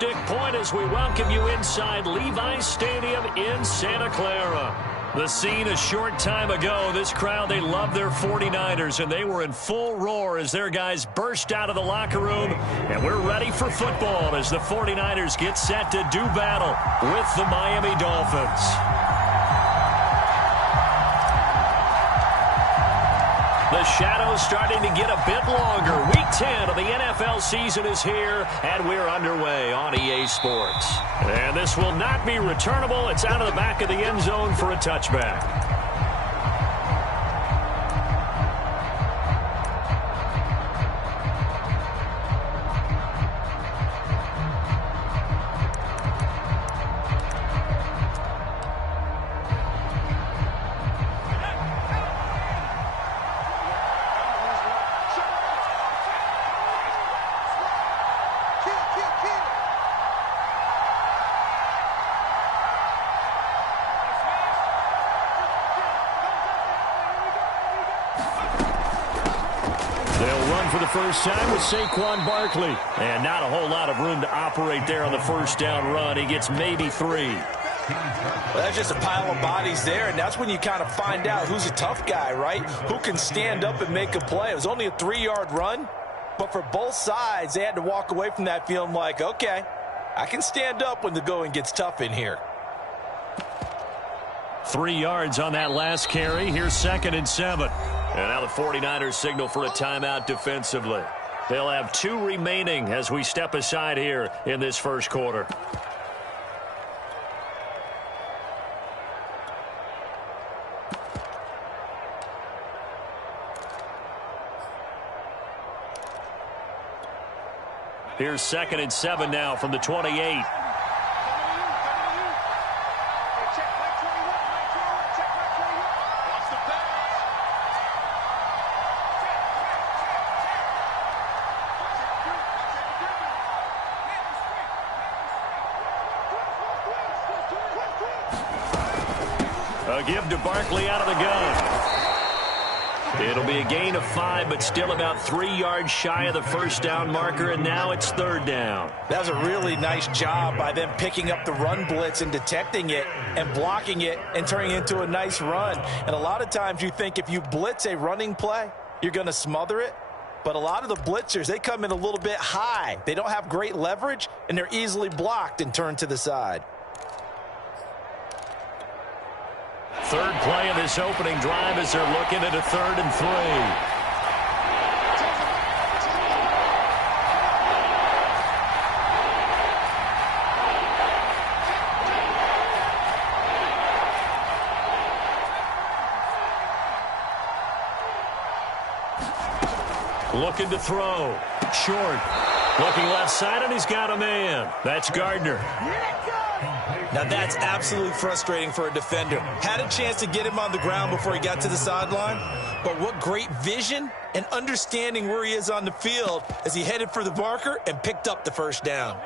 Majestic point as we welcome you inside Levi's Stadium in Santa Clara. The scene a short time ago, this crowd, they love their 49ers, and they were in full roar as their guys burst out of the locker room. And we're ready for football as the 49ers get set to do battle with the Miami Dolphins. The shadow's starting to get a bit longer. Week 10 of the NFL season is here, and we're underway on EA Sports. And this will not be returnable. It's out of the back of the end zone for a touchback. First time with Saquon Barkley. And not a whole lot of room to operate there on the first down run. He gets maybe 3. Well, that's just a pile of bodies there, and that's when you kind of find out who's a tough guy, right? Who can stand up and make a play. It was only a 3-yard run, but for both sides, they had to walk away from that feeling like, okay, I can stand up when the going gets tough in here. 3 yards on that last carry. Here's 2nd and 7. And now the 49ers signal for a timeout defensively. They'll have 2 remaining as we step aside here in this first quarter. Here's 2nd and 7 now from the 28. A give to Barkley out of the gun. It'll be a gain of 5, but still about 3 yards shy of the first down marker, and now it's 3rd down. That was a really nice job by them picking up the run blitz and detecting it and blocking it and turning it into a nice run. And a lot of times you think if you blitz a running play, you're going to smother it. But a lot of the blitzers, they come in a little bit high. They don't have great leverage, and they're easily blocked and turned to the side. 3rd play of this opening drive as they're looking at a 3rd and 3. Looking to throw. Short. Looking left side, and he's got a man. That's Gardner. Now that's absolutely frustrating for a defender. Had a chance to get him on the ground before he got to the sideline, but what great vision and understanding where he is on the field as he headed for the marker and picked up the first down.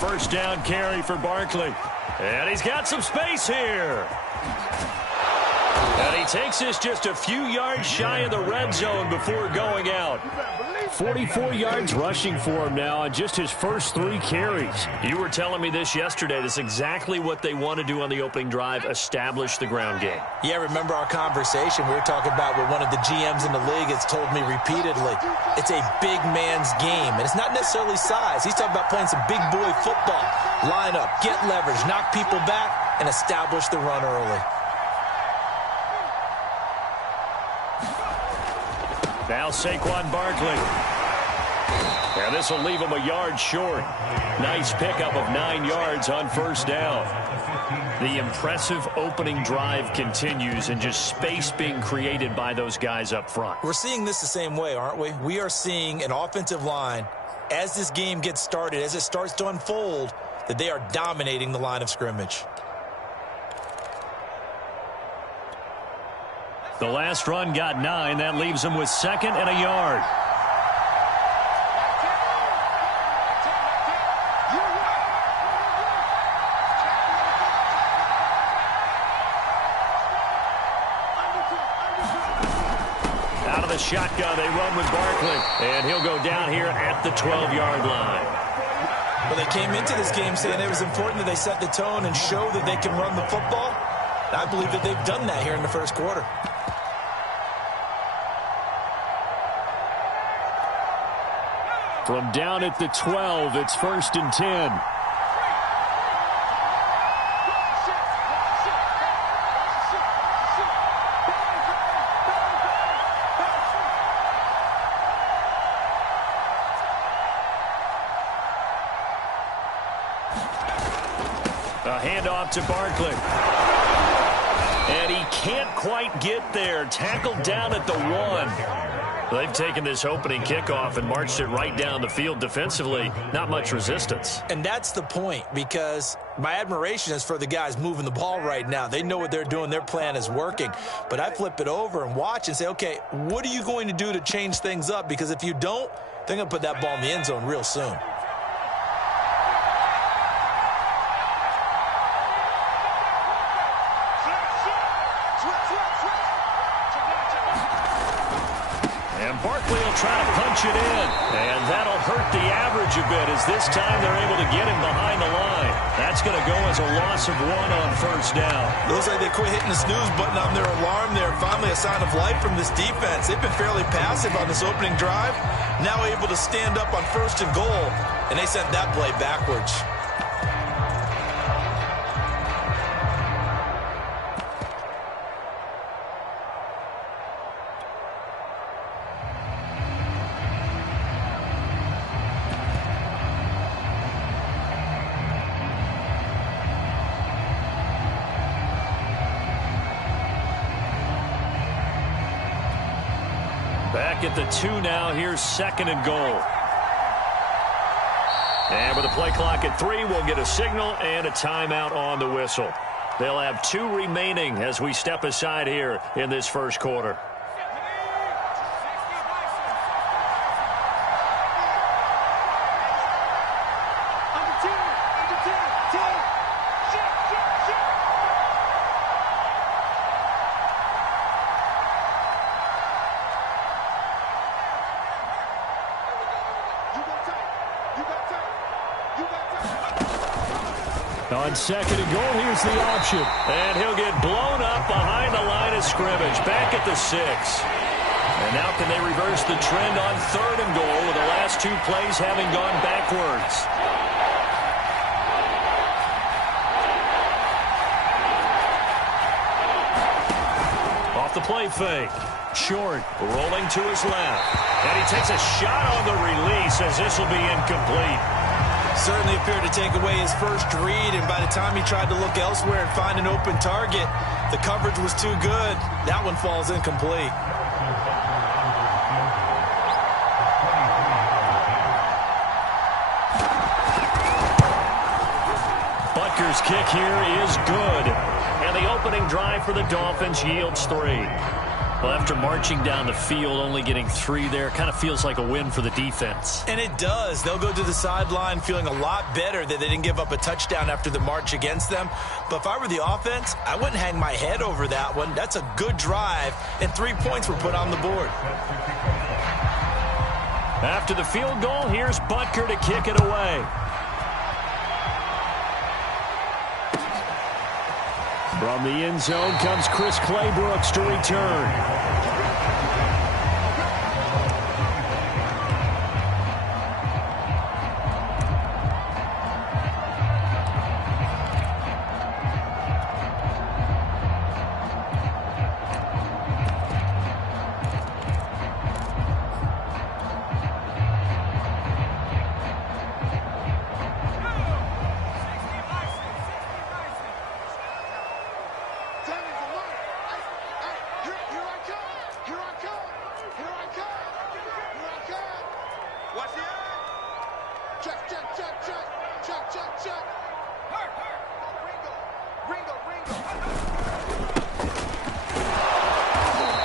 First down carry for Barkley. And he's got some space here. And he takes this just a few yards shy of the red zone before going out. 44 yards rushing for him now on just his first 3 carries. You were telling me this yesterday. This is exactly what they want to do on the opening drive, establish the ground game. Yeah, remember our conversation we were talking about with one of the GMs in the league has told me repeatedly, it's a big man's game. And it's not necessarily size. He's talking about playing some big boy football. Line up, get leverage, knock people back, and establish the run early. Now Saquon Barkley. And this will leave him a yard short. Nice pickup of 9 yards on first down. The impressive opening drive continues and just space being created by those guys up front. We're seeing this the same way, aren't we? We are seeing an offensive line, as this game gets started, as it starts to unfold, that they are dominating the line of scrimmage. The last run got 9. That leaves him with 2nd and a yard. shotgun. They run with Barkley. And he'll go down here at the 12-yard line. Well, they came into this game saying it was important that they set the tone and show that they can run the football. And I believe that they've done that here in the first quarter. From down at the 12, it's 1st and 10. A handoff to Barkley. And he can't quite get there. Tackled down at the 1. They've taken this opening kickoff and marched it right down the field defensively. Not much resistance. And that's the point, because my admiration is for the guys moving the ball right now. They know what they're doing. Their plan is working. But I flip it over and watch and say, okay, what are you going to do to change things up? Because if you don't, they're going to put that ball in the end zone real soon. Barkley will try to punch it in, and that'll hurt the average a bit as this time they're able to get him behind the line. That's going to go as a loss of 1 on 1st down. Looks like they quit hitting the snooze button on their alarm there. Finally a sign of life from this defense. They've been fairly passive on this opening drive. Now able to stand up on 1st and goal, and they sent that play backwards. Back at the 2 now. Here's 2nd and goal. And with a play clock at 3, we'll get a signal and a timeout on the whistle. They'll have 2 remaining as we step aside here in this first quarter. On 2nd and goal, here's the option. And he'll get blown up behind the line of scrimmage, back at the 6. And now can they reverse the trend on 3rd and goal with the last 2 plays having gone backwards? Off the play fake. Short, rolling to his left. And he takes a shot on the release as this will be incomplete. Certainly appeared to take away his first read, and by the time he tried to look elsewhere and find an open target, the coverage was too good. That one falls incomplete. Butker's kick here is good, and the opening drive for the Dolphins yields 3. Well, after marching down the field, only getting 3 there, kind of feels like a win for the defense. And it does. They'll go to the sideline feeling a lot better that they didn't give up a touchdown after the march against them. But if I were the offense, I wouldn't hang my head over that one. That's a good drive, and 3 points were put on the board. After the field goal, here's Butker to kick it away. From the end zone comes Chris Claybrooks to return.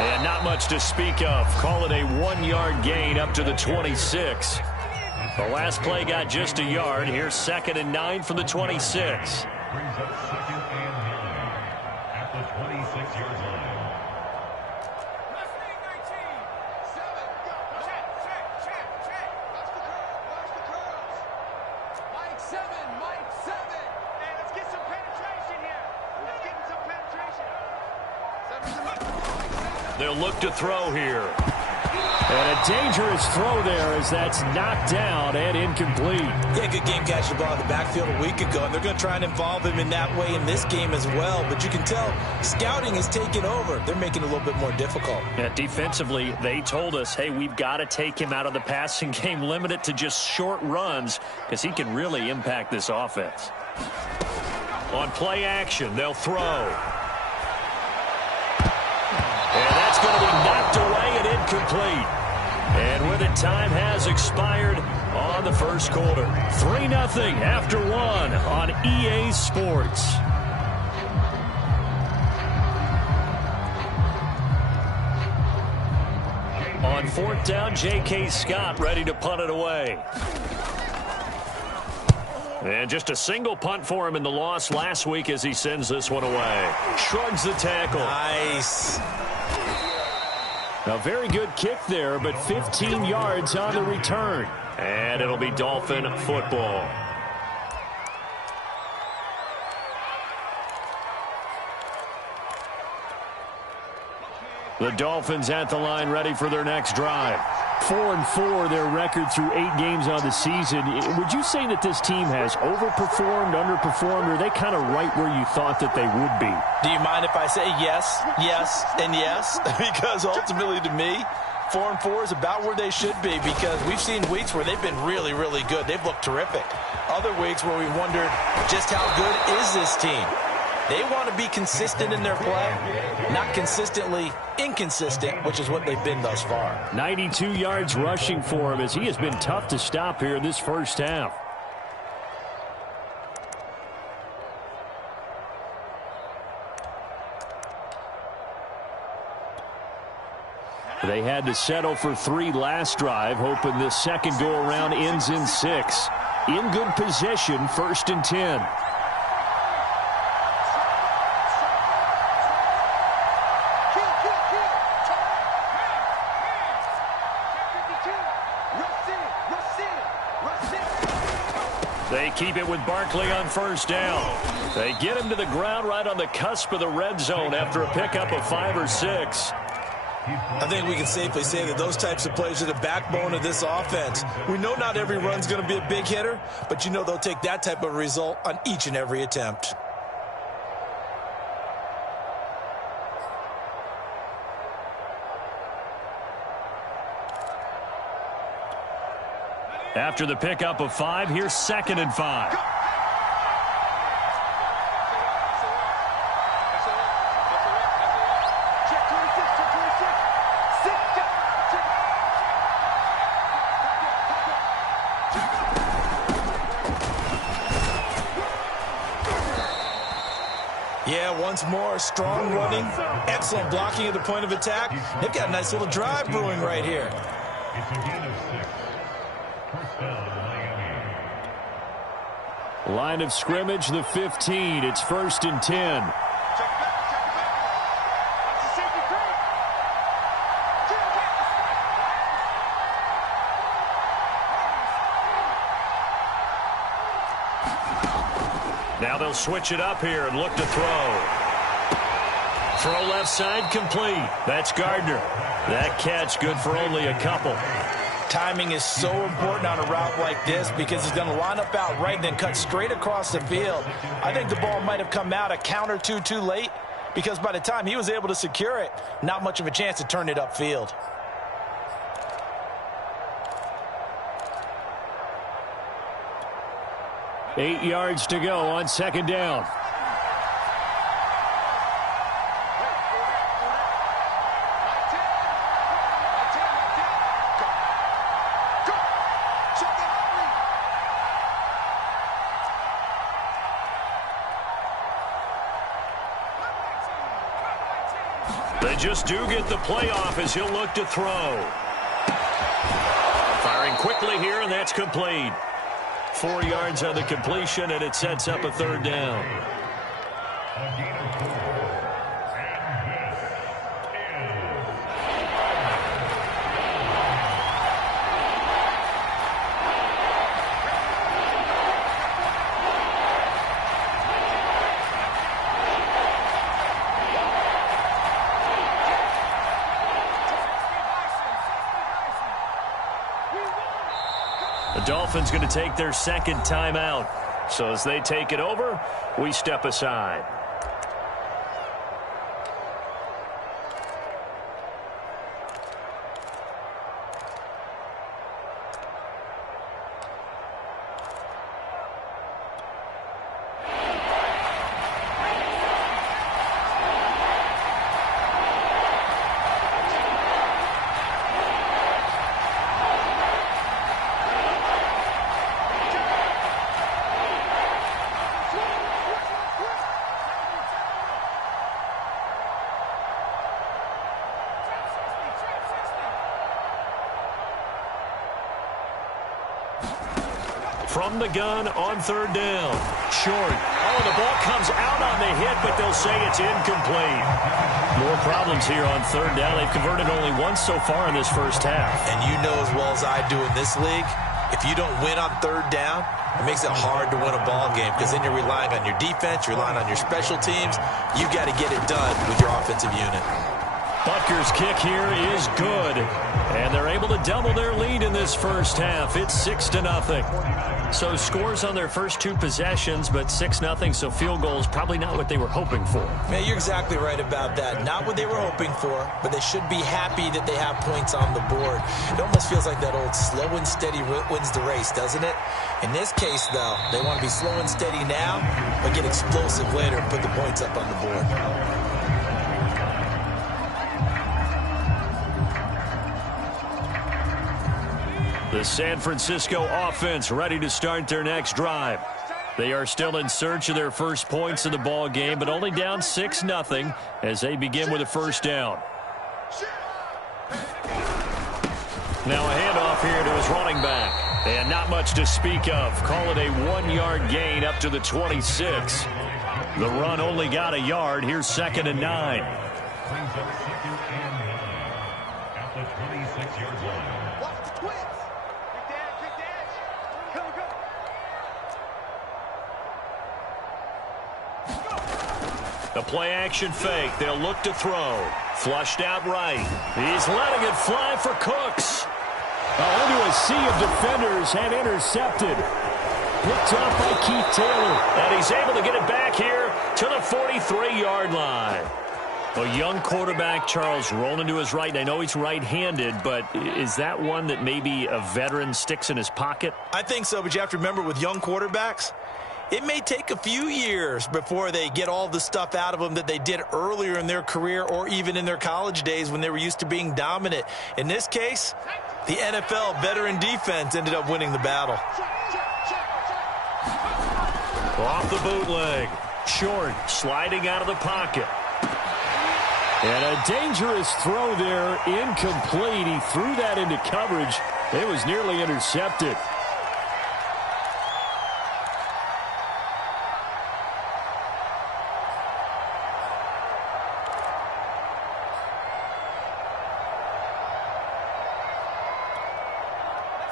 And not much to speak of. Call it a 1-yard gain up to the 26. The last play got just a yard. Here's 2nd and 9 from the 26. Brings up 2nd and 9 at the 26-yard line. They'll look to throw here. And a dangerous throw there as that's knocked down and incomplete. Yeah, good game catching the ball in the backfield a week ago, and they're going to try and involve him in that way in this game as well. But you can tell scouting is taking over. They're making it a little bit more difficult. Yeah, defensively, they told us, hey, we've got to take him out of the passing game, limit it to just short runs, because he can really impact this offense. On play action, they'll throw. And that's going to be knocked away and incomplete. And with it, time has expired on the first quarter. 3-0 after 1 on EA Sports. On 4th down, J.K. Scott ready to punt it away. And just a single punt for him in the loss last week as he sends this one away. Shrugs the tackle. Nice. A very good kick there, but 15 yards on the return. And it'll be Dolphin football. The Dolphins at the line ready for their next drive. 4-4 their record through 8 games on the season. Would you say that this team has overperformed, underperformed, or are they kind of right where you thought that they would be? Do you mind if I say yes, yes, and yes? Because ultimately to me, 4-4 is about where they should be, because we've seen weeks where they've been really, really good. They've looked terrific. Other weeks where we wondered just how good is this team? They want to be consistent in their play, not consistently inconsistent, which is what they've been thus far. 92 yards rushing for him as he has been tough to stop here in this first half. They had to settle for 3 last drive, hoping this second go-around ends in 6. In good position, 1st and 10. They keep it with Barkley on 1st down. They get him to the ground right on the cusp of the red zone after a pickup of 5 or 6. I think we can safely say that those types of plays are the backbone of this offense. We know not every run's going to be a big hitter, but you know they'll take that type of result on each and every attempt. After the pickup of 5, here's 2nd and 5. Yeah, once more, strong running, excellent blocking at the point of attack. They've got a nice little drive brewing right here. It's a gain of 6. First down, Miami. Line of scrimmage, the 15. It's 1st and 10. Now they'll switch it up here and look to throw. Throw left side complete. That's Gardner. That catch good for only a couple. Timing is so important on a route like this because he's going to line up out right and then cut straight across the field. I think the ball might have come out a count or two too late because by the time he was able to secure it, not much of a chance to turn it upfield. Eight yards to go on 2nd down. They just do get the playoff as he'll look to throw. Firing quickly here, and that's complete. 4 yards on the completion, and it sets up a 3rd down. A gain of 4. And this is Dolphins going to take their second timeout. So as they take it over, we step aside. From the gun on third down. Short. Oh, the ball comes out on the hit, but they'll say it's incomplete. More problems here on third down. They've converted only once so far in this first half. And you know as well as I do in this league, if you don't win on third down, it makes it hard to win a ball game because then you're relying on your defense, you're relying on your special teams. You've got to get it done with your offensive unit. Butker's kick here is good. And they're able to double their lead in this first half. It's 6-0. So scores on their first two possessions, but 6-0, so field goals probably not what they were hoping for. Man, you're exactly right about that. Not what they were hoping for, but they should be happy that they have points on the board. It almost feels like that old slow and steady wins the race, doesn't it? In this case, though, they want to be slow and steady now, but get explosive later and put the points up on the board. The San Francisco offense ready to start their next drive. They are still in search of their first points in the ball game, but only down 6-0 as they begin with a first down. Now a handoff here to his running back. And not much to speak of. Call it a 1-yard gain up to the 26. The run only got a yard. Here's 2nd and 9. Brings up 2nd and 9 at the 26-yard line. Watch the twins. Kick dash. Go, go. The play action fake. They'll look to throw. Flushed out right. He's letting it fly for Cooks. Into a sea of defenders and intercepted. Picked up by Keith Taylor. And he's able to get it back here to the 43-yard line. A young quarterback, Charles, rolling to his right. I know he's right-handed, but is that one that maybe a veteran sticks in his pocket? I think so, but you have to remember with young quarterbacks, it may take a few years before they get all the stuff out of them that they did earlier in their career or even in their college days when they were used to being dominant. In this case, the NFL veteran defense ended up winning the battle. Off the bootleg. Short, sliding out of the pocket. And a dangerous throw there, incomplete. He threw that into coverage. It was nearly intercepted.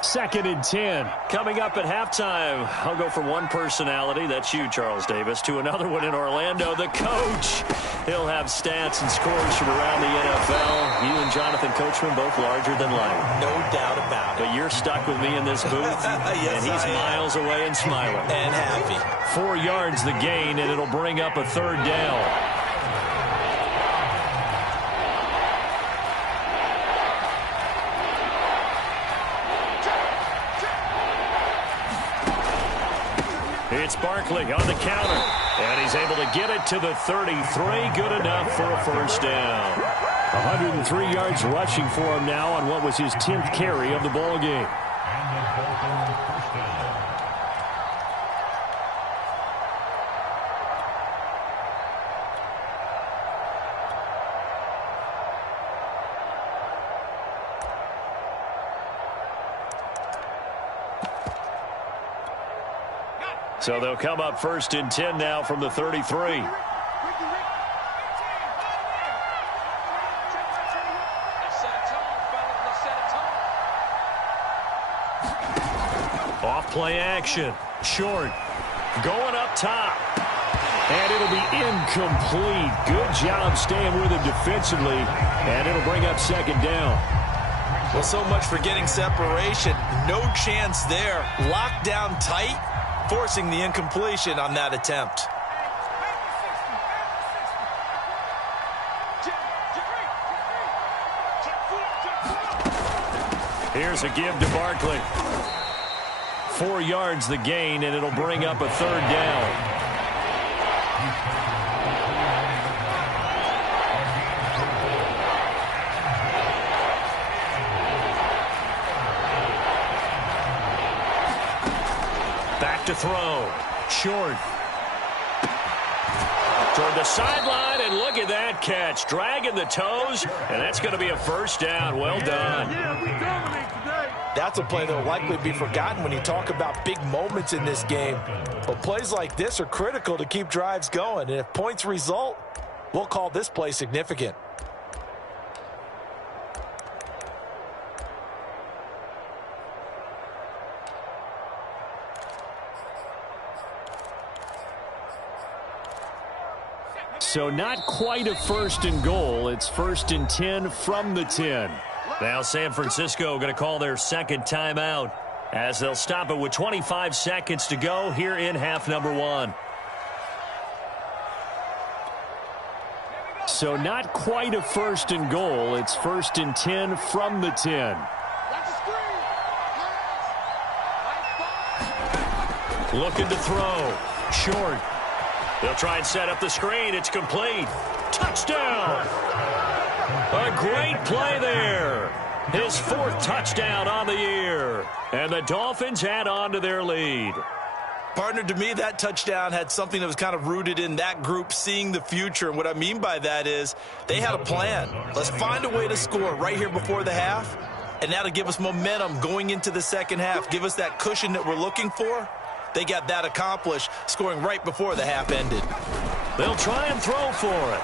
Second and 10. Coming up at halftime, I'll go from one personality, that's you, Charles Davis, to another one in Orlando, the coach. He'll have stats and scores from around the NFL. You and Jonathan Coachman both larger than life. No doubt about it. But you're stuck with me in this booth, Yes, and he's miles away and smiling. And happy. 4 yards the gain, and it'll bring up a third down. It's Barkley on the counter, and he's able to get it to the 33. Good enough for a first down. 103 yards rushing for him now on what was his 10th carry of the ball game. And the Dolphins first down. So they'll come up 1st and 10 now from the 33. Off play action. Short. Going up top. And it'll be incomplete. Good job staying with him defensively. And it'll bring up 2nd down. Well, so much for getting separation. No chance there. Locked down tight, forcing the incompletion on that attempt. Here's a give to Barkley. 4 yards the gain, and it'll bring up a third down. Back to throw. Short. Toward the sideline, and look at that catch. Dragging the toes, and that's going to be a first down. Well done. Yeah, we dominate today. That's a play that will likely be forgotten when you talk about big moments in this game. But plays like this are critical to keep drives going. And if points result, we'll call this play significant. So not quite a first and goal. It's first and 10 from the 10. Now San Francisco going to call their second timeout as they'll stop it with 25 seconds to go here in half number 1. So not quite a first and goal. It's first and 10 from the 10. Looking to throw. Short. They'll try and set up the screen. It's complete. Touchdown! A great play there. His 4th touchdown on the year. And the Dolphins add on to their lead. Partner, to me, that touchdown had something that was kind of rooted in that group seeing the future. And what I mean by that is they had a plan. Let's find a way to score right here before the half. And that'll give us momentum going into the second half. Give us that cushion that we're looking for. They got that accomplished, scoring right before the half ended. They'll try and throw for it.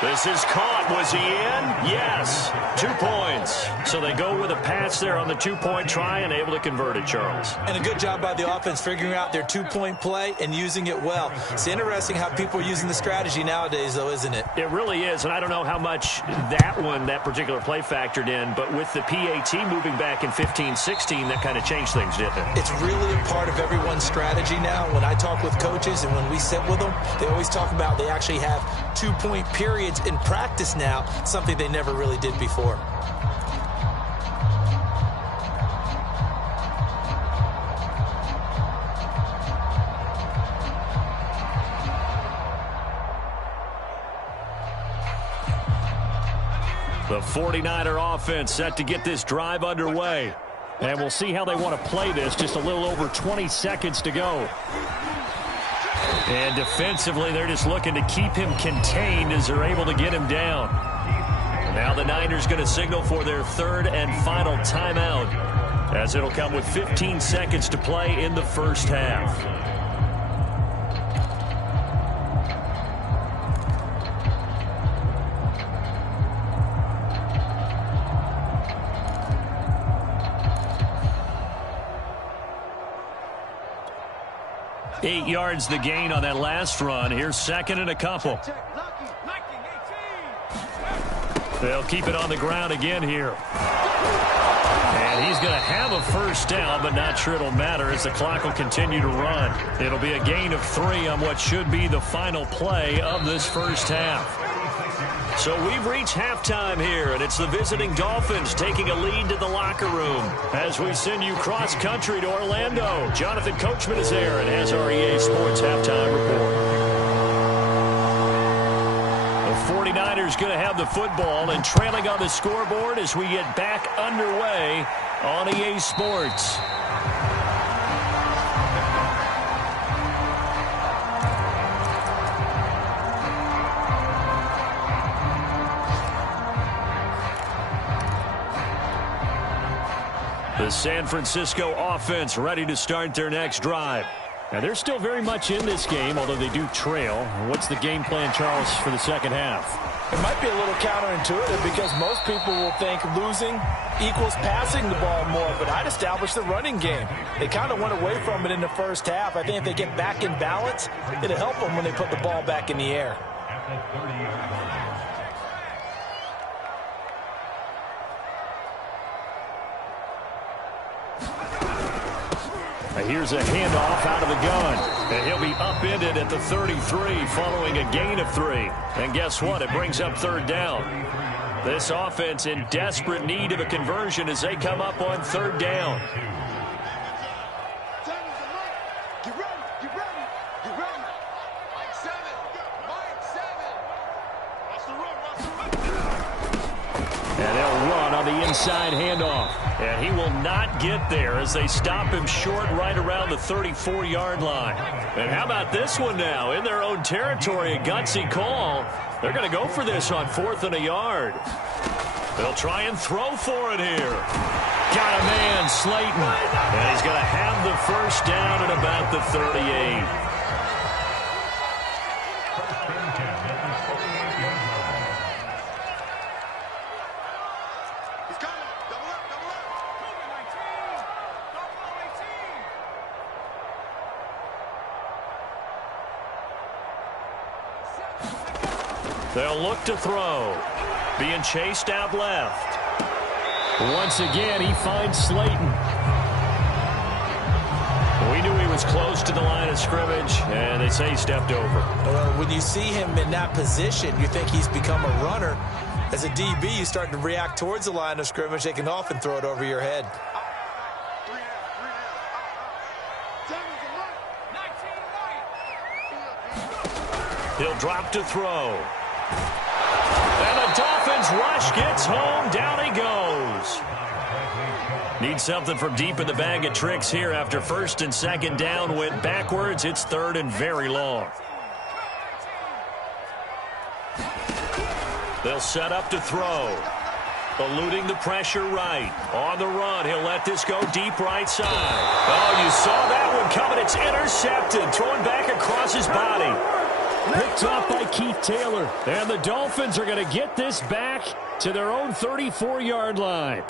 This is caught. Was he in? Yes. 2 points. So they go with a pass there on the 2-point try and able to convert it, Charles. And a good job by the offense figuring out their 2-point play and using it well. It's interesting how people are using the strategy nowadays, though, isn't it? It really is, and I don't know how much that particular play factored in, but with the PAT moving back in 15-16, that kind of changed things, didn't it? It's really a part of everyone's strategy now. When I talk with coaches and when we sit with them, they always talk about they actually have 2-point periods in practice now, something they never really did before. The 49er offense set to get this drive underway. And we'll see how they want to play this. Just a little over 20 seconds to go. And defensively, they're just looking to keep him contained as they're able to get him down. And now the Niners going to signal for their 3rd and final timeout, as it'll come with 15 seconds to play in the first half. Eight yards the gain on that last run. Here's second and a couple. They'll keep it on the ground again here. And he's going to have a first down, but not sure it'll matter as the clock will continue to run. It'll be a gain of 3 on what should be the final play of this first half. So we've reached halftime here, and it's the visiting Dolphins taking a lead to the locker room as we send you cross-country to Orlando. Jonathan Coachman is there and has our EA Sports halftime report. The 49ers going to have the football and trailing on the scoreboard as we get back underway on EA Sports. The San Francisco offense ready to start their next drive. Now, they're still very much in this game, although they do trail. What's the game plan, Charles, for the second half? It might be a little counterintuitive because most people will think losing equals passing the ball more, but I'd establish the running game. They kind of went away from it in the first half. I think if they get back in balance, it'll help them when they put the ball back in the air. here's a handoff out of the gun. And he'll be upended at the 33 following a gain of 3. And guess what? It brings up third down. This offense in desperate need of a conversion as they come up on third down. And they'll run on the inside handoff. And he will not get there as they stop him short right around the 34-yard line. And how about this one now? In their own territory, a gutsy call. They're going to go for this on 4th and a yard. They'll try and throw for it here. Got a man, Slayton. And he's going to have the first down at about the 38. They'll look to throw. Being chased out left. Once again, he finds Slayton. We knew he was close to the line of scrimmage, and they say he stepped over. Well, when you see him in that position, you think he's become a runner. As a DB, you start to react towards the line of scrimmage. They can often throw it over your head. He'll drop to throw. And the Dolphins rush gets home. Down he goes. Need something from deep in the bag of tricks here after 1st and 2nd down went backwards. It's 3rd and very long. They'll set up to throw. Eluding the pressure right. On the run, he'll let this go deep right side. Oh, you saw that one coming. It's intercepted. Throwing back across his body. Picked off by Keith Taylor. And the Dolphins are going to get this back to their own 34-yard line.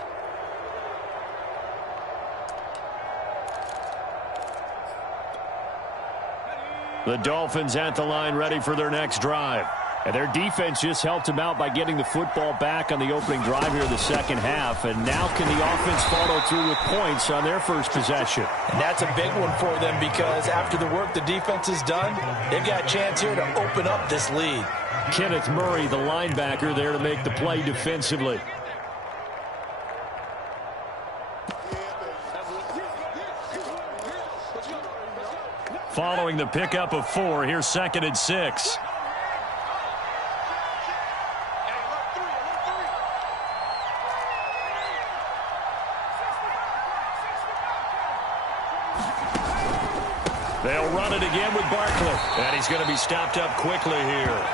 The Dolphins at the line ready for their next drive. And their defense just helped them out by getting the football back on the opening drive here in the second half. And now can the offense follow through with points on their first possession? And that's a big one for them because after the work the defense has done, they've got a chance here to open up this lead. Kenneth Murray, the linebacker, there to make the play defensively. Following the pickup of 4, here's 2nd and 6. They'll run it again with Barkley. And he's going to be stopped up quickly here.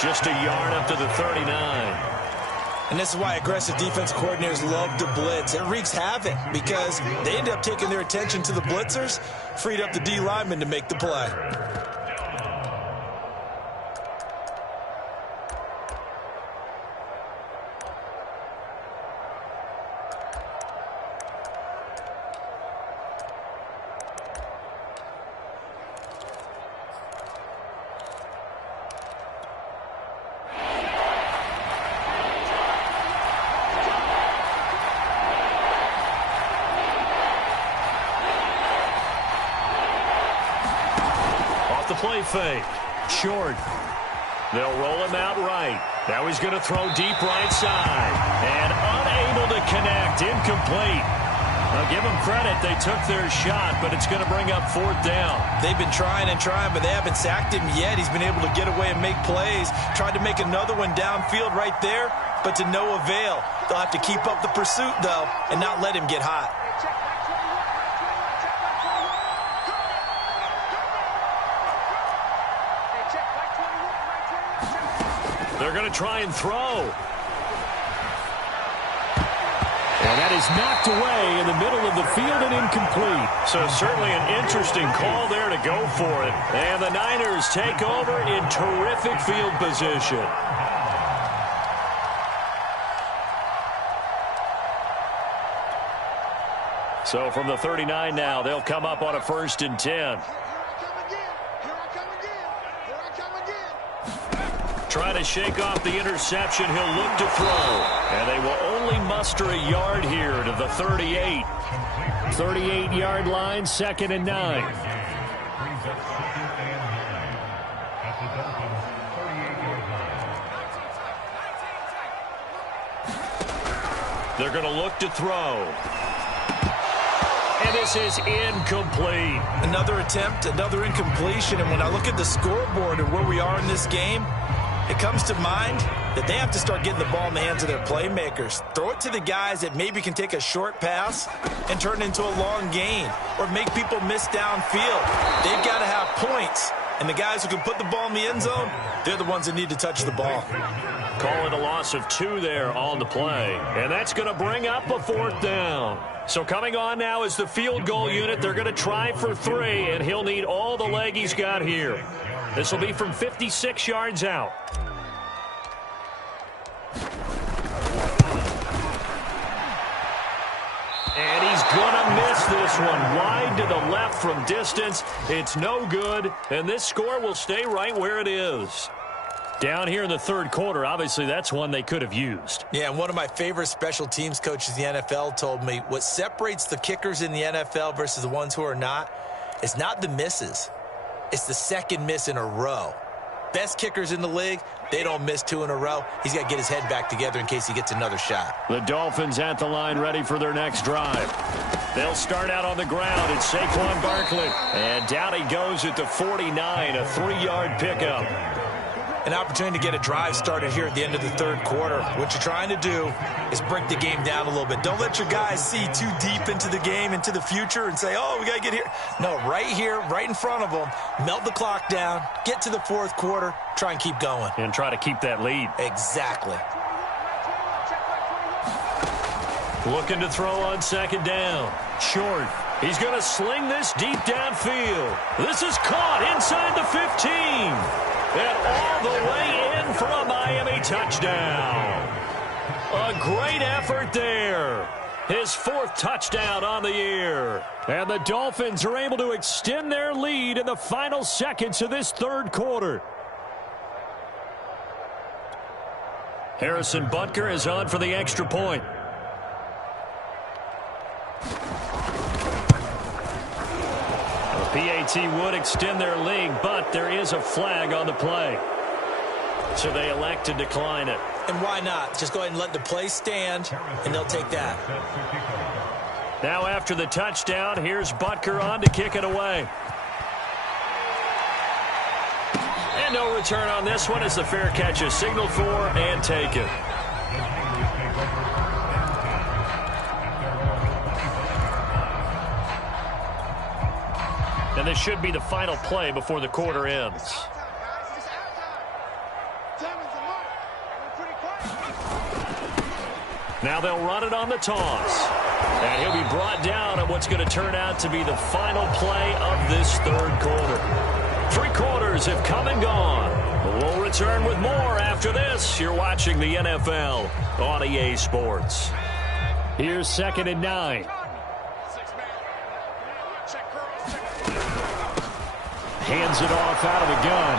Just a yard up to the 39. And this is why aggressive defense coordinators love to blitz. It wreaks havoc because they end up taking their attention to the blitzers, freed up the D lineman to make the play. The play fake. Short. They'll roll him out right. Now he's going to throw deep right side. And unable to connect. Incomplete. I'll give them credit. They took their shot, but it's going to bring up 4th down. They've been trying and trying, but they haven't sacked him yet. He's been able to get away and make plays. Tried to make another one downfield right there, but to no avail. They'll have to keep up the pursuit, though, and not let him get hot. They're going to try and throw. And that is knocked away in the middle of the field and incomplete. So certainly an interesting call there to go for it. And the Niners take over in terrific field position. So from the 39 now, they'll come up on a 1st and 10. Try to shake off the interception. He'll look to throw. And they will only only muster a yard here to the 38. 38-yard line, 2nd and 9. Brings up 2nd and 9 at the Dolphins' 38-yard line. They're going to look to throw. And this is incomplete. Another attempt, another incompletion. And when I look at the scoreboard and where we are in this game, it comes to mind that they have to start getting the ball in the hands of their playmakers. Throw it to the guys that maybe can take a short pass and turn it into a long gain or make people miss downfield. They've got to have points. And the guys who can put the ball in the end zone, they're the ones that need to touch the ball. Call it a loss of 2 there on the play. And that's going to bring up a 4th down. So coming on now is the field goal unit. They're going to try for 3, and he'll need all the leg he's got here. This will be from 56 yards out. And he's going to miss this one. Wide to the left from distance. It's no good, and this score will stay right where it is. Down here in the 3rd quarter, obviously that's one they could have used. Yeah, and one of my favorite special teams coaches in the NFL told me what separates the kickers in the NFL versus the ones who are not is not the misses. It's the second miss in a row. Best kickers in the league, they don't miss 2 in a row. He's got to get his head back together in case he gets another shot. The Dolphins at the line ready for their next drive. They'll start out on the ground. It's Saquon Barkley. And down he goes at the 49, a 3-yard pickup. An opportunity to get a drive started here at the end of the 3rd quarter. What you're trying to do is break the game down a little bit. Don't let your guys see too deep into the game, into the future, and say, oh, we got to get here. No, right here, right in front of them, melt the clock down, get to the 4th quarter, try and keep going. And try to keep that lead. Exactly. Looking to throw on 2nd down. Short. He's going to sling this deep downfield. This is caught inside the 15. And all the way in for a Miami touchdown. A great effort there. His 4th touchdown on the year. And the Dolphins are able to extend their lead in the final seconds of this 3rd quarter. Harrison Butker is on for the extra point. PAT would extend their lead, but there is a flag on the play. So they elect to decline it. And why not? Just go ahead and let the play stand, and they'll take that. Now after the touchdown, here's Butker on to kick it away. And no return on this one as the fair catch is signaled for and taken. And this should be the final play before the quarter ends. Now they'll run it on the toss. And he'll be brought down on what's going to turn out to be the final play of this 3rd quarter. 3 quarters have come and gone. We'll return with more after this. You're watching the NFL on EA Sports. Here's 2nd and 9. Hands it off out of the gun.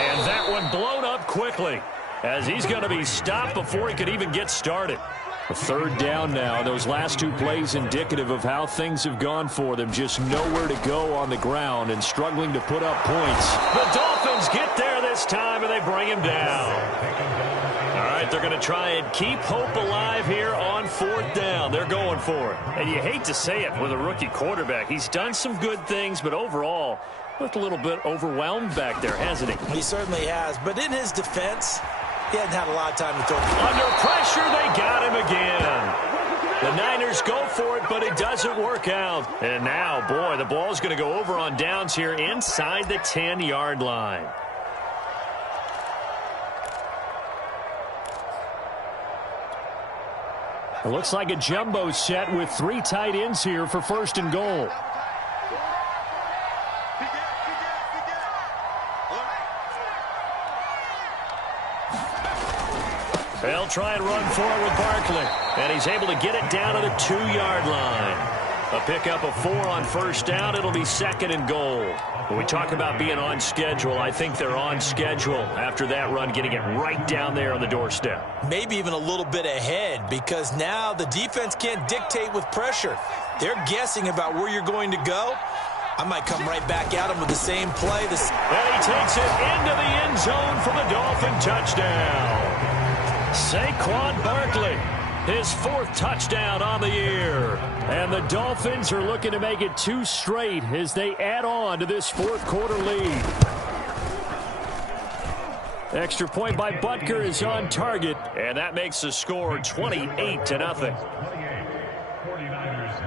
And that one blown up quickly as he's going to be stopped before he could even get started. A 3rd down now. Those last 2 plays indicative of how things have gone for them. Just nowhere to go on the ground and struggling to put up points. The Dolphins get there this time and they bring him down. All right, they're going to try and keep hope alive here on 4th down. They're going for it. And you hate to say it with a rookie quarterback. He's done some good things, but overall, looked a little bit overwhelmed back there, hasn't he? He certainly has. But in his defense, he hadn't had a lot of time to throw. Under pressure, they got him again. The Niners go for it, but it doesn't work out. And now, boy, the ball's going to go over on downs here inside the 10-yard line. It looks like a jumbo set with 3 tight ends here for 1st and goal. They'll try and run forward with Barkley. And he's able to get it down to the 2-yard line. A pickup of 4 on first down. It'll be 2nd and goal. When we talk about being on schedule, I think they're on schedule after that run, getting it right down there on the doorstep. Maybe even a little bit ahead, because now the defense can't dictate with pressure. They're guessing about where you're going to go. I might come right back at him with the same play. And he takes it into the end zone for the Dolphin touchdown. Saquon Barkley, his 4th touchdown on the year. And the Dolphins are looking to make it 2 straight as they add on to this 4th quarter lead. Extra point by Butker is on target, and that makes the score 28-0.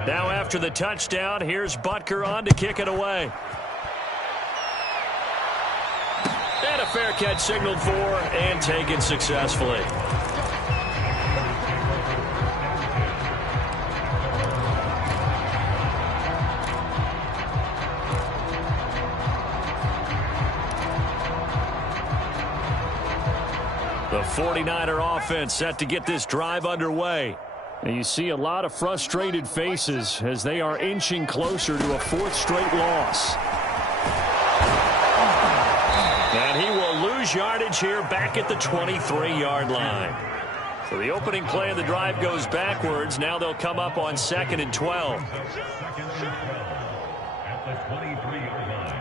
Now after the touchdown, here's Butker on to kick it away. And a fair catch signaled for and taken successfully. The 49er offense set to get this drive underway. And you see a lot of frustrated faces as they are inching closer to a 4th straight loss. And he will lose yardage here back at the 23-yard line. So the opening play of the drive goes backwards. Now they'll come up on 2nd and 12. At the 23-yard line.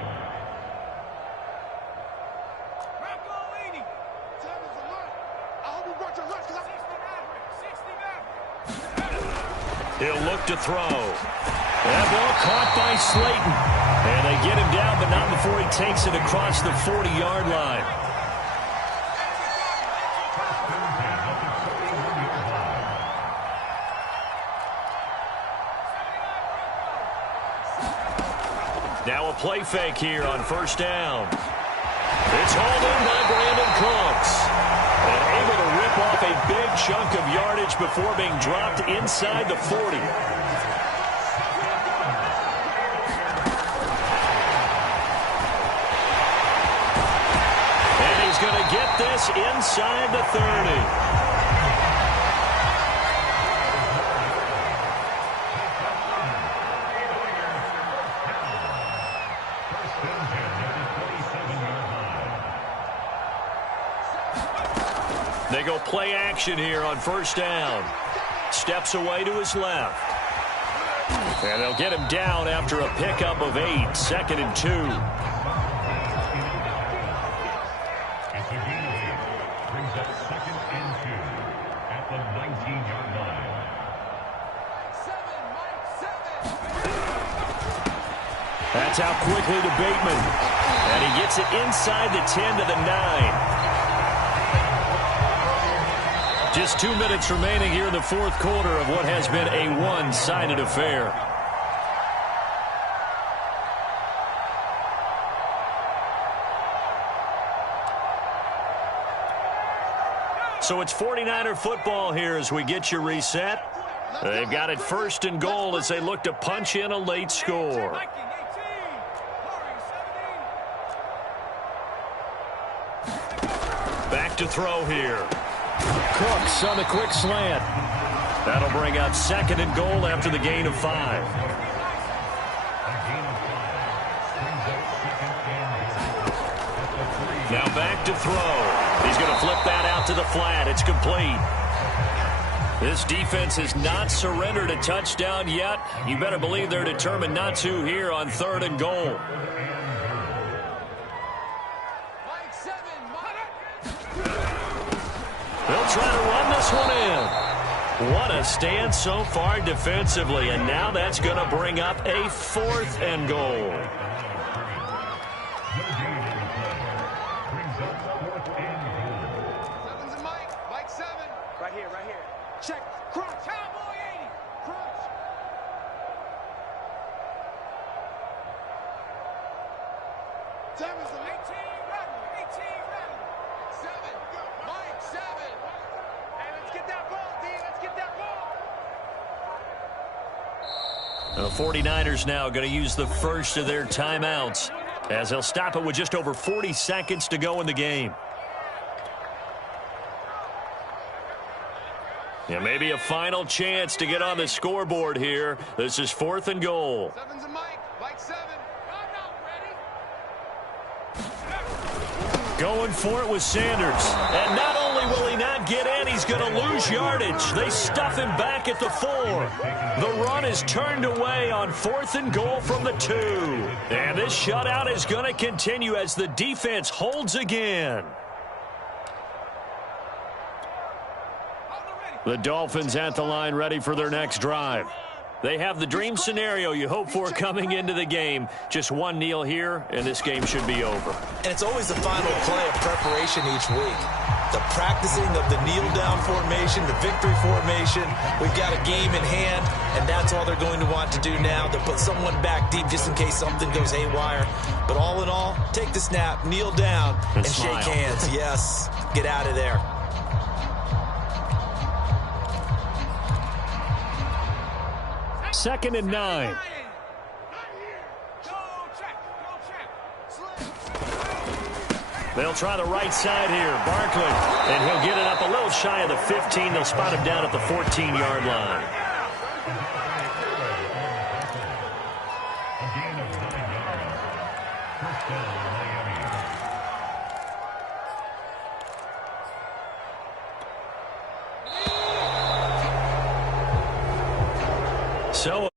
He'll look to throw. That ball caught by Slayton. And they get him down, but not before he takes it across the 40-yard line. Now a play fake here on first down. It's hauled in by Brandon Cooks. And able to rip off a big chunk of yardage before being dropped inside the 40. And he's going to get this inside the 30. They go play action here on first down. Steps away to his left. And they'll get him down after a pickup of 8. 2nd and 2. It's a gain of 8. Brings up 2nd and 2 at the 19-yard line. That's out quickly to Bateman. And he gets it inside the 10 to the 9. Just 2 minutes remaining here in the 4th quarter of what has been a one-sided affair. So it's 49er football here as we get you reset. They've got it 1st and goal as they look to punch in a late score. Back to throw here. Cooks on the quick slant. That'll bring up 2nd and goal after the gain of 5. Now back to throw. He's going to flip that out to the flat. It's complete. This defense has not surrendered a touchdown yet. You better believe they're determined not to here on 3rd and goal. They'll try to run this one in. What a stand so far defensively, and now that's going to bring up a 4th and goal. Mike 7. Right here. Check. Crunch. Cowboy 80. Crunch. Seven's 18 ready. 7. Mike 7. Hey, let's get that ball, D. Let's get that ball. The 49ers now going to use the first of their timeouts as they'll stop it with just over 40 seconds to go in the game. And maybe a final chance to get on the scoreboard here. This is 4th and goal. Seven's a Mike. Mike 7. I'm not ready. Going for it with Sanders. And not only will he not get in, he's going to lose yardage. They stuff him back at the 4. The run is turned away on 4th and goal from the 2. And this shutout is going to continue as the defense holds again. The Dolphins at the line ready for their next drive. They have the dream scenario you hope for coming into the game. Just one kneel here, and this game should be over. And it's always the final play of preparation each week. The practicing of the kneel-down formation, the victory formation. We've got a game in hand, and that's all they're going to want to do now, to put someone back deep just in case something goes haywire. But all in all, take the snap, kneel down, and shake hands. Yes, get out of there. Second and 9. They'll try the right side here. Barkley, and he'll get it up a little shy of the 15. They'll spot him down at the 14-yard line. A gain of 9 yards. First down, Miami. So